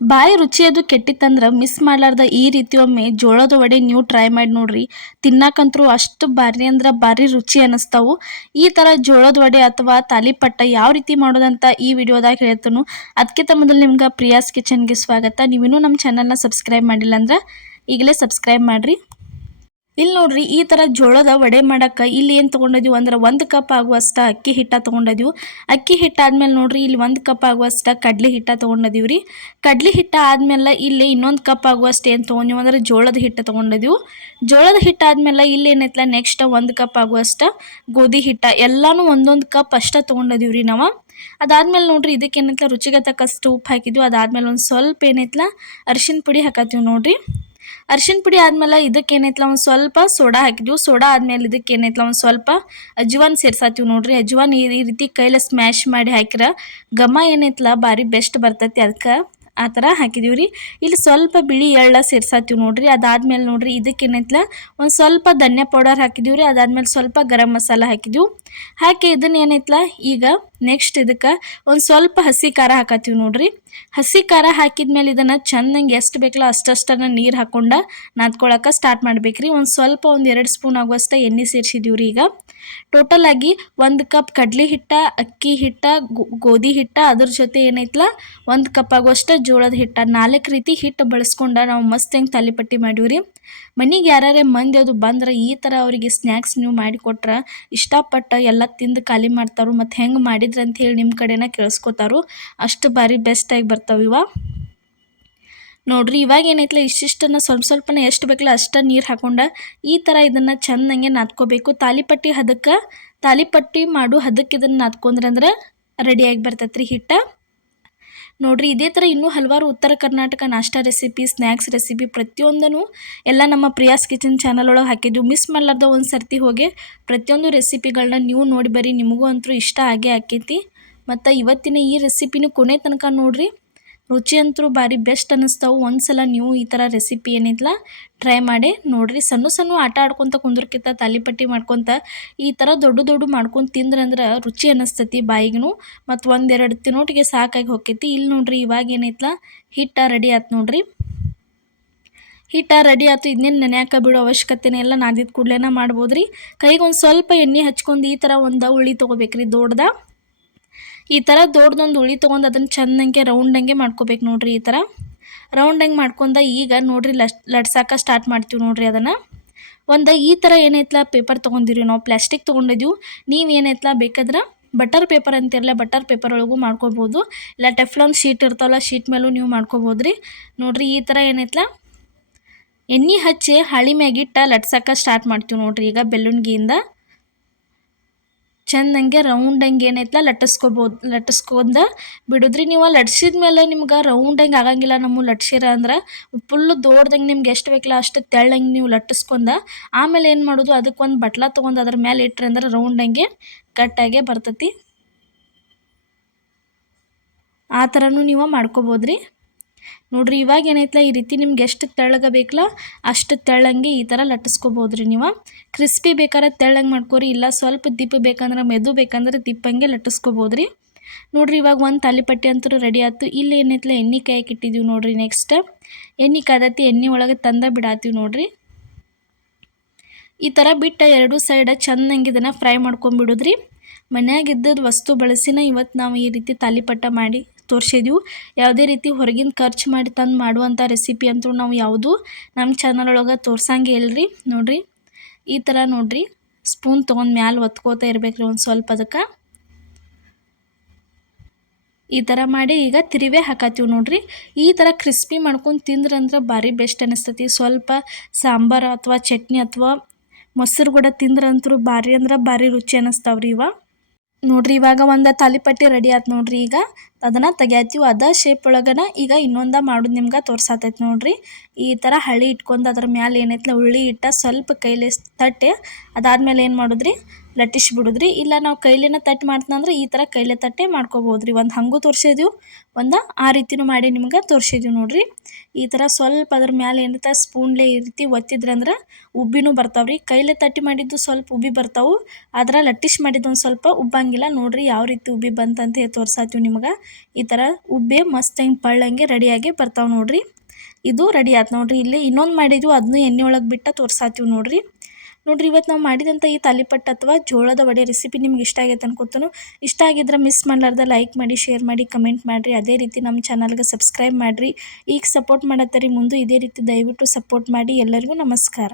ಬಾಯಿ ರುಚಿಯದು ಕೆಟ್ಟಿತ್ತಂದ್ರೆ ಮಿಸ್ ಮಾಡ್ಲಾರ್ದ ಈ ರೀತಿ ಒಮ್ಮೆ ಜೋಳದ ವಡೆ ನೀವು ಟ್ರೈ ಮಾಡಿ ನೋಡ್ರಿ. ತಿನ್ನಾಕಂತರೂ ಅಷ್ಟು ಭಾರಿ ಅಂದ್ರೆ ಭಾರಿ ರುಚಿ ಅನ್ನಿಸ್ತಾವು. ಈ ಥರ ಜೋಳದ ವಡೆ ಅಥವಾ ತಾಲಿಪಟ್ಟ ಯಾವ ರೀತಿ ಮಾಡೋದಂತ ಈ ವಿಡಿಯೋದಾಗ ಹೇಳ್ತೇನೆ. ಅದಕ್ಕಿಂತ ಮೊದಲು ನಿಮ್ಗೆ ಪ್ರಿಯಾಸ್ ಕಿಚನ್ಗೆ ಸ್ವಾಗತ. ನೀವಿನ್ನೂ ನಮ್ಮ ಚಾನಲ್ನ ಸಬ್ಸ್ಕ್ರೈಬ್ ಮಾಡಿಲ್ಲ ಅಂದ್ರೆ ಈಗಲೇ ಸಬ್ಸ್ಕ್ರೈಬ್ ಮಾಡಿರಿ. ಇಲ್ಲಿ ನೋಡ್ರಿ, ಈ ಥರ ಜೋಳದ ವಡೆ ಮಾಡಕ್ಕೆ ಇಲ್ಲಿ ಏನು ತೊಗೊಂಡಿದ್ದೀವಿ ಅಂದ್ರೆ 1 ಕಪ್ ಆಗುವಷ್ಟು ಅಕ್ಕಿ ಹಿಟ್ಟ ತೊಗೊಂಡಿದ್ದೀವಿ. ಅಕ್ಕಿ ಹಿಟ್ಟಾದ್ಮೇಲೆ ನೋಡ್ರಿ ಇಲ್ಲಿ 1 ಕಪ್ ಆಗುವಷ್ಟು ಕಡ್ಲೆ ಹಿಟ್ಟ ತೊಗೊಂಡಿದ್ದೀವಿ ರೀ. ಕಡ್ಲೆ ಹಿಟ್ಟ ಆದ್ಮೇಲೆ ಇಲ್ಲಿ ಇನ್ನೊಂದು ಕಪ್ ಆಗುವಷ್ಟು ಏನು ತೊಗೊಂಡಿವಿ ಅಂದ್ರೆ ಜೋಳದ ಹಿಟ್ಟು ತೊಗೊಂಡಿದ್ದೀವಿ. ಜೋಳದ ಹಿಟ್ಟು ಆದ್ಮೇಲೆ ಇಲ್ಲಿ ಏನೈತಲ್ಲ ನೆಕ್ಸ್ಟ್ 1 ಕಪ್ ಆಗುವಷ್ಟು ಗೋಧಿ ಹಿಟ್ಟ, ಎಲ್ಲಾನು ಒಂದೊಂದು ಕಪ್ ಅಷ್ಟೇ ತೊಗೊಂಡಿದ್ದೀವಿ ರೀ ನಾವು. ಅದಾದ್ಮೇಲೆ ನೋಡ್ರಿ ಇದಕ್ಕೆ ಏನೈತಲ್ಲ ರುಚಿಗೆ ತಕ್ಕಷ್ಟು ಉಪ್ಪು ಹಾಕಿದ್ವಿ. ಅದಾದ್ಮೇಲೆ ಒಂದು ಸ್ವಲ್ಪ ಏನೈತಲ್ಲ ಅರಿಶಿನ ಪುಡಿ ಹಾಕತ್ತೀವಿ ನೋಡ್ರಿ. ಅರಿಶಿನ ಪುಡಿ ಆದ್ಮೇಲೆ ಇದಕ್ಕೆ ಏನೈತಲ್ಲ ಒಂದು ಸ್ವಲ್ಪ ಸೋಡಾ ಹಾಕಿದ್ವಿ. ಸೋಡಾ ಆದ್ಮೇಲೆ ಇದಕ್ಕೆ ಏನೈತಲ್ಲ ಒಂದು ಸ್ವಲ್ಪ ಅಜ್ವಾನ್ ಸೇರ್ಸಾತೀವಿ ನೋಡ್ರಿ. ಅಜ್ವಾನ್ ಈ ರೀತಿ ಕೈಲಿ ಸ್ಮ್ಯಾಶ್ ಮಾಡಿ ಹಾಕಿರ ಘಮ ಏನೈತಲ್ಲ ಭಾರಿ ಬೆಸ್ಟ್ ಬರ್ತೈತಿ. ಅದಕ್ಕೆ ಆ ಥರ ಹಾಕಿದೀವಿ ರೀ. ಇಲ್ಲಿ ಸ್ವಲ್ಪ ಬಿಳಿ ಎಳ್ಳ ಸೇರ್ಸಾತೀವಿ ನೋಡ್ರಿ. ಅದಾದ್ಮೇಲೆ ನೋಡ್ರಿ ಇದಕ್ಕೆ ಏನೈತಲ್ಲ ಒಂದು ಸ್ವಲ್ಪ ಧನ್ಯ ಪೌಡರ್ ಹಾಕಿದೀವಿ ರೀ. ಅದಾದ್ಮೇಲೆ ಸ್ವಲ್ಪ ಗರಂ ಮಸಾಲ ಹಾಕಿದ್ವಿ. ಹಾಕಿ ಇದನ್ನ ಏನೈತಲ್ಲ ಈಗ ನೆಕ್ಸ್ಟ್ ಇದಕ್ಕೆ ಒಂದು ಸ್ವಲ್ಪ ಹಸಿ ಖಾರ ಹಾಕತ್ತೀವಿ ನೋಡ್ರಿ. ಹಸಿ ಖಾರ ಹಾಕಿದ್ಮೇಲೆ ಇದನ್ನು ಚೆನ್ನಾಗಿ ಎಷ್ಟು ಬೇಕಲ್ಲ ಅಷ್ಟನ್ನು ನೀರು ಹಾಕ್ಕೊಂಡು ನಾದ್ಕೊಳಕ್ಕೆ ಸ್ಟಾರ್ಟ್ ಮಾಡ್ಬೇಕ್ರಿ. ಒಂದು ಸ್ವಲ್ಪ 1-2 ಸ್ಪೂನ್ ಆಗುವಷ್ಟು ಎಣ್ಣೆ ಸೇರಿಸಿದೀವಿ ರೀ. ಈಗ ಟೋಟಲ್ ಆಗಿ 1 ಕಪ್ ಕಡ್ಲೆ ಹಿಟ್ಟ, ಅಕ್ಕಿ ಹಿಟ್ಟ, ಗೋಧಿ ಹಿಟ್ಟ, ಅದ್ರ ಜೊತೆ ಏನೈತಲ್ಲ 1 ಕಪ್ ಆಗುವಷ್ಟು ಜೋಳದ ಹಿಟ್ಟ, 4 ರೀತಿ ಹಿಟ್ಟು ಬಳಸ್ಕೊಂಡು ನಾವು ಮಸ್ತ್ ಹೆಂಗೆ ತಾಲಿಪಟ್ಟಿ ಮಾಡೀವಿ ರೀ. ಮನೆಗೆ ಯಾರೇ ಮಂದಿ ಅದು ಬಂದ್ರೆ ಈ ಥರ ಅವರಿಗೆ ಸ್ನ್ಯಾಕ್ಸ್ ನೀವು ಮಾಡಿಕೊಟ್ರೆ ಇಷ್ಟಪಟ್ಟು ಎಲ್ಲ ತಿಂದು ಖಾಲಿ ಮಾಡ್ತಾರೋ. ಮತ್ತು ಹೆಂಗೆ ಮಾಡಿದ್ರಿ ಅಂತ ಹೇಳಿ ನಿಮ್ಮ ಕಡೆನ ಕೇಳಿಸ್ಕೊತಾರೋ. ಅಷ್ಟು ಭಾರಿ ಬೆಸ್ಟಾಗಿ ಬರ್ತಾವೆ ಇವ ನೋಡ್ರಿ. ಇವಾಗ ಏನೈತಲ್ಲ ಇಷ್ಟಿಷ್ಟನ್ನು ಸ್ವಲ್ಪನೇ ಎಷ್ಟು ಬೇಕಲ್ಲ ಅಷ್ಟು ನೀರು ಹಾಕ್ಕೊಂಡು ಈ ಥರ ಇದನ್ನು ಚೆನ್ನಾಗೆ ನಾದ್ಕೋಬೇಕು. ತಾಲಿಪಟ್ಟಿ ಮಾಡು ಹದಕ್ಕೆ ಇದನ್ನು ನಾದ್ಕೊಂಡ್ರಂದ್ರೆ ರೆಡಿಯಾಗಿ ಬರ್ತೈತೆ ರೀ ಹಿಟ್ಟ ನೋಡ್ರಿ. ಇದೇ ಥರ ಇನ್ನೂ ಹಲವಾರು ಉತ್ತರ ಕರ್ನಾಟಕ ನಾಷ್ಟಾ ರೆಸಿಪಿ, ಸ್ನ್ಯಾಕ್ಸ್ ರೆಸಿಪಿ ಪ್ರತಿಯೊಂದೂ ಎಲ್ಲ ನಮ್ಮ ಪ್ರಿಯಾಸ್ ಕಿಚನ್ ಚಾನಲ್ ಒಳಗೆ ಹಾಕಿದ್ವಿ. ಮಿಸ್ ಮಾಡಲಾರ್ದ ಒಂದು ಸರ್ತಿ ಹೋಗಿ ಪ್ರತಿಯೊಂದು ರೆಸಿಪಿಗಳನ್ನ ನೀವು ನೋಡಿ ಬರ್ರಿ. ನಿಮಗೂ ಅಂತೂ ಇಷ್ಟ ಆಗೇ ಆಕೈತಿ. ಮತ್ತು ಇವತ್ತಿನ ಈ ರೆಸಿಪಿನೂ ಕೊನೆ ತನಕ ನೋಡಿರಿ. ರುಚಿ ಅಂತೂ ಭಾರಿ ಬೆಸ್ಟ್ ಅನ್ನಿಸ್ತಾವೆ. ಒಂದು ಸಲ ನೀವು ಈ ಥರ ರೆಸಿಪಿ ಏನೈತಲ್ಲ ಟ್ರೈ ಮಾಡಿ ನೋಡಿರಿ. ಸಣ್ಣ ಆಟ ಆಡ್ಕೊತ ಕುಂದ್ರಕ್ಕಿಂತ ತಾಲಿಪಟ್ಟಿ ಮಾಡ್ಕೊತ ಈ ಥರ ದೊಡ್ಡ ಮಾಡ್ಕೊಂಡು ತಿಂದ್ರಂದ್ರೆ ರುಚಿ ಅನ್ನಿಸ್ತೈತಿ ಬಾಯಿಗೂ. ಮತ್ತು 1-2 ತಿನ್ನೋಟಿಗೆ ಸಾಕಾಗಿ ಹೋಗ್ತೈತಿ. ಇಲ್ಲಿ ನೋಡಿರಿ ಇವಾಗ ಏನೈತಲ್ಲ ಹಿಟ್ಟ ರೆಡಿ ಆಯ್ತು ನೋಡಿರಿ. ಹಿಟ್ಟ ರೆಡಿ ಆಯ್ತು. ಇದನ್ನೇನು ನೆನೆಯಾಕ ಬಿಡೋ ಅವಶ್ಯಕತೆನೇ ಎಲ್ಲ, ನಾದಿದ ಕೂಡಲೇ ಮಾಡ್ಬೋದು ರೀ. ಕೈಗೆ ಒಂದು ಸ್ವಲ್ಪ ಎಣ್ಣೆ ಹಚ್ಕೊಂಡು ಈ ಥರ ಒಂದು ಉಳ್ಳಿ ತೊಗೋಬೇಕ್ರಿ. ಈ ಥರ ದೊಡ್ಡದೊಂದು ಉಳ್ಳಿ ತೊಗೊಂಡು ಅದನ್ನು ಚೆನ್ನಾಗೆ ರೌಂಡಂಗೆ ಮಾಡ್ಕೋಬೇಕು ನೋಡ್ರಿ. ಈ ಥರ ರೌಂಡಂಗೆ ಮಾಡ್ಕೊಂಡು ಈಗ ನೋಡ್ರಿ ಲಟ್ಸಾಕ ಸ್ಟಾರ್ಟ್ ಮಾಡ್ತೀವಿ ನೋಡ್ರಿ. ಅದನ್ನು ಈ ಥರ ಏನೈತಲ್ಲ ಪೇಪರ್ ತೊಗೊಂಡಿರಿ ನಾವು, ಪ್ಲಾಸ್ಟಿಕ್ ತೊಗೊಂಡಿದ್ದೀವಿ. ನೀವು ಏನೈತಲ್ಲ ಬೇಕಾದ್ರೆ ಬಟರ್ ಪೇಪರ್ ಅಂತಿರಲ್ಲ, ಬಟರ್ ಪೇಪರ್ ಒಳಗೂ ಮಾಡ್ಕೋಬೋದು. ಇಲ್ಲ ಟೆಫ್ಲಾನ್ ಶೀಟ್ ಇರ್ತಾವಲ್ಲ, ಶೀಟ್ ಮೇಲೂ ನೀವು ಮಾಡ್ಕೋಬೋದು ರೀ. ನೋಡಿರಿ ಈ ಥರ ಏನೈತಲ್ಲ ಎಣ್ಣೆ ಹಚ್ಚಿ ಹಳಿ ಮ್ಯಾಗಿಟ್ಟ ಲಟ್ಸಾಕ ಸ್ಟಾರ್ಟ್ ಮಾಡ್ತೀವಿ ನೋಡ್ರಿ. ಈಗ ಬೆಲ್ಲುಣ್ಗಿಯಿಂದ ಚೆಂದಂಗೆ ರೌಂಡಂಗೆ ಏನೈತಲ್ಲ ಲಟ್ಟಿಸ್ಕೊಂಡು ಬಿಡುದ್ರಿ. ನೀವು ಲಟ್ಸಿದ ಮೇಲೆ ನಿಮ್ಗೆ ರೌಂಡಂಗೆ ಆಗಂಗಿಲ್ಲ. ನಮ್ಮ ಲಟ್ಸಿರ ಅಂದ್ರೆ ಫುಲ್ಲು ದೊಡ್ಡದಂಗೆ ನಿಮ್ಗೆ ಎಷ್ಟು ಬೇಕಲ್ಲ ಅಷ್ಟು ತೆಳ್ಳಂಗೆ ನೀವು ಲಟ್ಟಿಸ್ಕೊಂಡು ಆಮೇಲೆ ಏನು ಮಾಡೋದು, ಅದಕ್ಕೊಂದು ಬಟ್ಲ ತೊಗೊಂಡು ಅದ್ರ ಮೇಲೆ ಇಟ್ರಿ ಅಂದ್ರೆ ರೌಂಡಂಗೆ ಕಟ್ಟಾಗೆ ಬರ್ತೈತಿ. ಆ ಥರನೂ ನೀವು ಮಾಡ್ಕೋಬೋದು ರೀ. ನೋಡ್ರಿ ಇವಾಗ ಏನೈತಲ್ಲ ಈ ರೀತಿ ನಿಮ್ಗೆ ಎಷ್ಟು ತೆಳ್ಳಗೆ ಬೇಕಲ್ಲ ಅಷ್ಟು ತೆಳ್ಳಂಗೆ ಈ ಥರ ಲಟ್ಟಿಸ್ಕೋಬೋದು ರೀ. ನೀವು ಕ್ರಿಸ್ಪಿ ಬೇಕಾದ್ರೆ ತೆಳ್ಳಂಗೆ ಮಾಡ್ಕೋರಿ, ಇಲ್ಲ ಸ್ವಲ್ಪ ದಿಪ್ಪ ಬೇಕಂದ್ರೆ ಮೆದು ಬೇಕಂದ್ರೆ ದಿಪ್ಪಂಗೆ ಲಟ್ಟಿಸ್ಕೋಬೋದು ರೀ. ನೋಡ್ರಿ ಇವಾಗ ಒಂದು ತಾಲಿಪಟ್ಟಿ ಅಂತೂ ರೆಡಿ ಆಯ್ತು. ಇಲ್ಲಿ ಏನೈತಲ್ಲ ಎಣ್ಣೆ ಕಾಯಕ್ಕೆ ಇಟ್ಟಿದ್ದೀವಿ ನೋಡ್ರಿ. ನೆಕ್ಸ್ಟ್ ಎಣ್ಣೆ ಕಾದತಿ, ಎಣ್ಣೆ ಒಳಗೆ ಬಿಡಾತೀವಿ ನೋಡ್ರಿ. ಈ ಥರ ಬಿಟ್ಟು 2 ಸೈಡ್ ಚೆನ್ನಾಗಿ ಇದನ್ನು ಫ್ರೈ ಮಾಡ್ಕೊಂಬಿಡೋದ್ರಿ. ಮನ್ಯಾಗಿದ್ದದ್ದು ವಸ್ತು ಬಳಸಿನ ಇವತ್ತು ನಾವು ಈ ರೀತಿ ತಾಲಿಪಟ್ಟ ಮಾಡಿ ತೋರಿಸಿದ್ವಿ. ಯಾವುದೇ ರೀತಿ ಹೊರಗಿನ ಖರ್ಚು ಮಾಡಿ ತಂದು ಮಾಡುವಂಥ ರೆಸಿಪಿ ಅಂತೂ ನಾವು ಯಾವುದು ನಮ್ಮ ಚಾನಲ್ ಒಳಗೆ ತೋರ್ಸಂಗೆ ಇಲ್ರಿ. ನೋಡಿರಿ ಈ ಥರ ನೋಡಿರಿ ಸ್ಪೂನ್ ತೊಗೊಂಡು ಮ್ಯಾಲೆ ಒತ್ಕೋತಾ ಇರ್ಬೇಕ್ರಿ ಒಂದು ಸ್ವಲ್ಪ. ಅದಕ್ಕೆ ಈ ಥರ ಮಾಡಿ ಈಗ ತಿರುವೇ ಹಾಕತ್ತೀವಿ ನೋಡ್ರಿ. ಈ ಥರ ಕ್ರಿಸ್ಪಿ ಮಾಡ್ಕೊಂಡು ತಿಂದ್ರಂದ್ರೆ ಭಾರಿ ಬೆಸ್ಟ್ ಅನ್ನಿಸ್ತೈತಿ. ಸ್ವಲ್ಪ ಸಾಂಬಾರು ಅಥವಾ ಚಟ್ನಿ ಅಥವಾ ಮೊಸರು ಕೂಡ ತಿಂದ್ರಂತೂ ಭಾರಿ ಅಂದ್ರೆ ಭಾರಿ ರುಚಿ ಅನ್ನಿಸ್ತಾವ್ರಿ ಇವ ನೋಡ್ರಿ. ಇವಾಗ ಒಂದು ತಾಲಿಪಟ್ಟಿ ರೆಡಿ ಆಯ್ತು ನೋಡ್ರಿ. ಈಗ ಅದನ್ನು ತೆಗಿಯಾತೀವಿ. ಅದ ಶೇಪ್ ಒಳಗನ ಈಗ ಇನ್ನೊಂದು ಮಾಡೋದು ನಿಮ್ಗೆ ತೋರ್ಸಾತೈತೆ ನೋಡ್ರಿ. ಈ ಥರ ಹಳಿ ಇಟ್ಕೊಂಡು ಅದ್ರ ಮ್ಯಾಲೆ ಏನೈತಲ್ಲ ಉಳ್ಳಿ ಇಟ್ಟ ಸ್ವಲ್ಪ ಕೈಲಿ ತಟ್ಟೆ ಅದಾದ್ಮೇಲೆ ಏನು ಮಾಡೋದ್ರಿ ಲಟ್ಟಿಸ್ಬಿಡುದ್ರಿ. ಇಲ್ಲ ನಾವು ಕೈಲಿನ ತಟ್ಟೆ ಮಾಡ್ತಂದ್ರೆ ಈ ಥರ ಕೈಲೇ ತಟ್ಟೆ ಮಾಡ್ಕೋಬೋದು ರೀ. ಒಂದು ಹಂಗೂ ತೋರಿಸಿದ್ವಿ, ಆ ರೀತಿನೂ ಮಾಡಿ ನಿಮ್ಗೆ ತೋರಿಸಿದ್ವಿ ನೋಡ್ರಿ. ಈ ಥರ ಸ್ವಲ್ಪ ಅದ್ರ ಮ್ಯಾಲೆ ಏನೈತೆ ಸ್ಪೂನ್ಲೆ ಈ ರೀತಿ ಒತ್ತಿದ್ರಂದ್ರೆ ಉಬ್ಬಿನೂ ಬರ್ತಾವ್ರಿ. ಕೈಲೇ ತಟ್ಟಿ ಮಾಡಿದ್ದು ಸ್ವಲ್ಪ ಉಬ್ಬಿ ಬರ್ತಾವೆ, ಆದ್ರೆ ಲಟ್ಟಿಸ್ ಮಾಡಿದ್ದು ಒಂದು ಸ್ವಲ್ಪ ಉಬ್ಬಂಗಿಲ್ಲ ನೋಡ್ರಿ. ಯಾವ ರೀತಿ ಉಬ್ಬಿ ಬಂತಂತ ತೋರ್ಸಾತೀವಿ ನಿಮ್ಗೆ. ಈ ಥರ ಉಬ್ಬೆ ಮಸ್ತ್ ಹಿಂಗೆ ಪಳ್ಳಂಗೆ ರೆಡಿಯಾಗಿ ಬರ್ತಾವೆ ನೋಡ್ರಿ. ಇದು ರೆಡಿ ಆಯ್ತು ನೋಡ್ರಿ. ಇಲ್ಲಿ ಇನ್ನೊಂದು ಮಾಡಿದ್ವು ಅದನ್ನು ಎಣ್ಣೆ ಒಳಗೆ ಬಿಟ್ಟು ತೋರ್ಸಾತೀವಿ ನೋಡ್ರಿ. ಇವತ್ತು ನಾವು ಮಾಡಿದಂಥ ಈ ತಾಲಿಪಟ್ಟು ಅಥವಾ ಜೋಳದ ವಡೆ ರೆಸಿಪಿ ನಿಮ್ಗೆ ಇಷ್ಟ ಆಗೈತೆ ಅನ್ಕೋತಾನು. ಇಷ್ಟ ಆಗಿದ್ರೆ ಮಿಸ್ ಮಾಡಲಾರ್ದೆ ಲೈಕ್ ಮಾಡಿ, ಶೇರ್ ಮಾಡಿ, ಕಮೆಂಟ್ ಮಾಡಿರಿ. ಅದೇ ರೀತಿ ನಮ್ಮ ಚಾನಲ್ಗೆ ಸಬ್ಸ್ಕ್ರೈಬ್ ಮಾಡಿರಿ. ಈಗ ಸಪೋರ್ಟ್ ಮಾಡತ್ತರಿ, ಮುಂದೆ ಇದೇ ರೀತಿ ದಯವಿಟ್ಟು ಸಪೋರ್ಟ್ ಮಾಡಿ. ಎಲ್ಲರಿಗೂ ನಮಸ್ಕಾರ.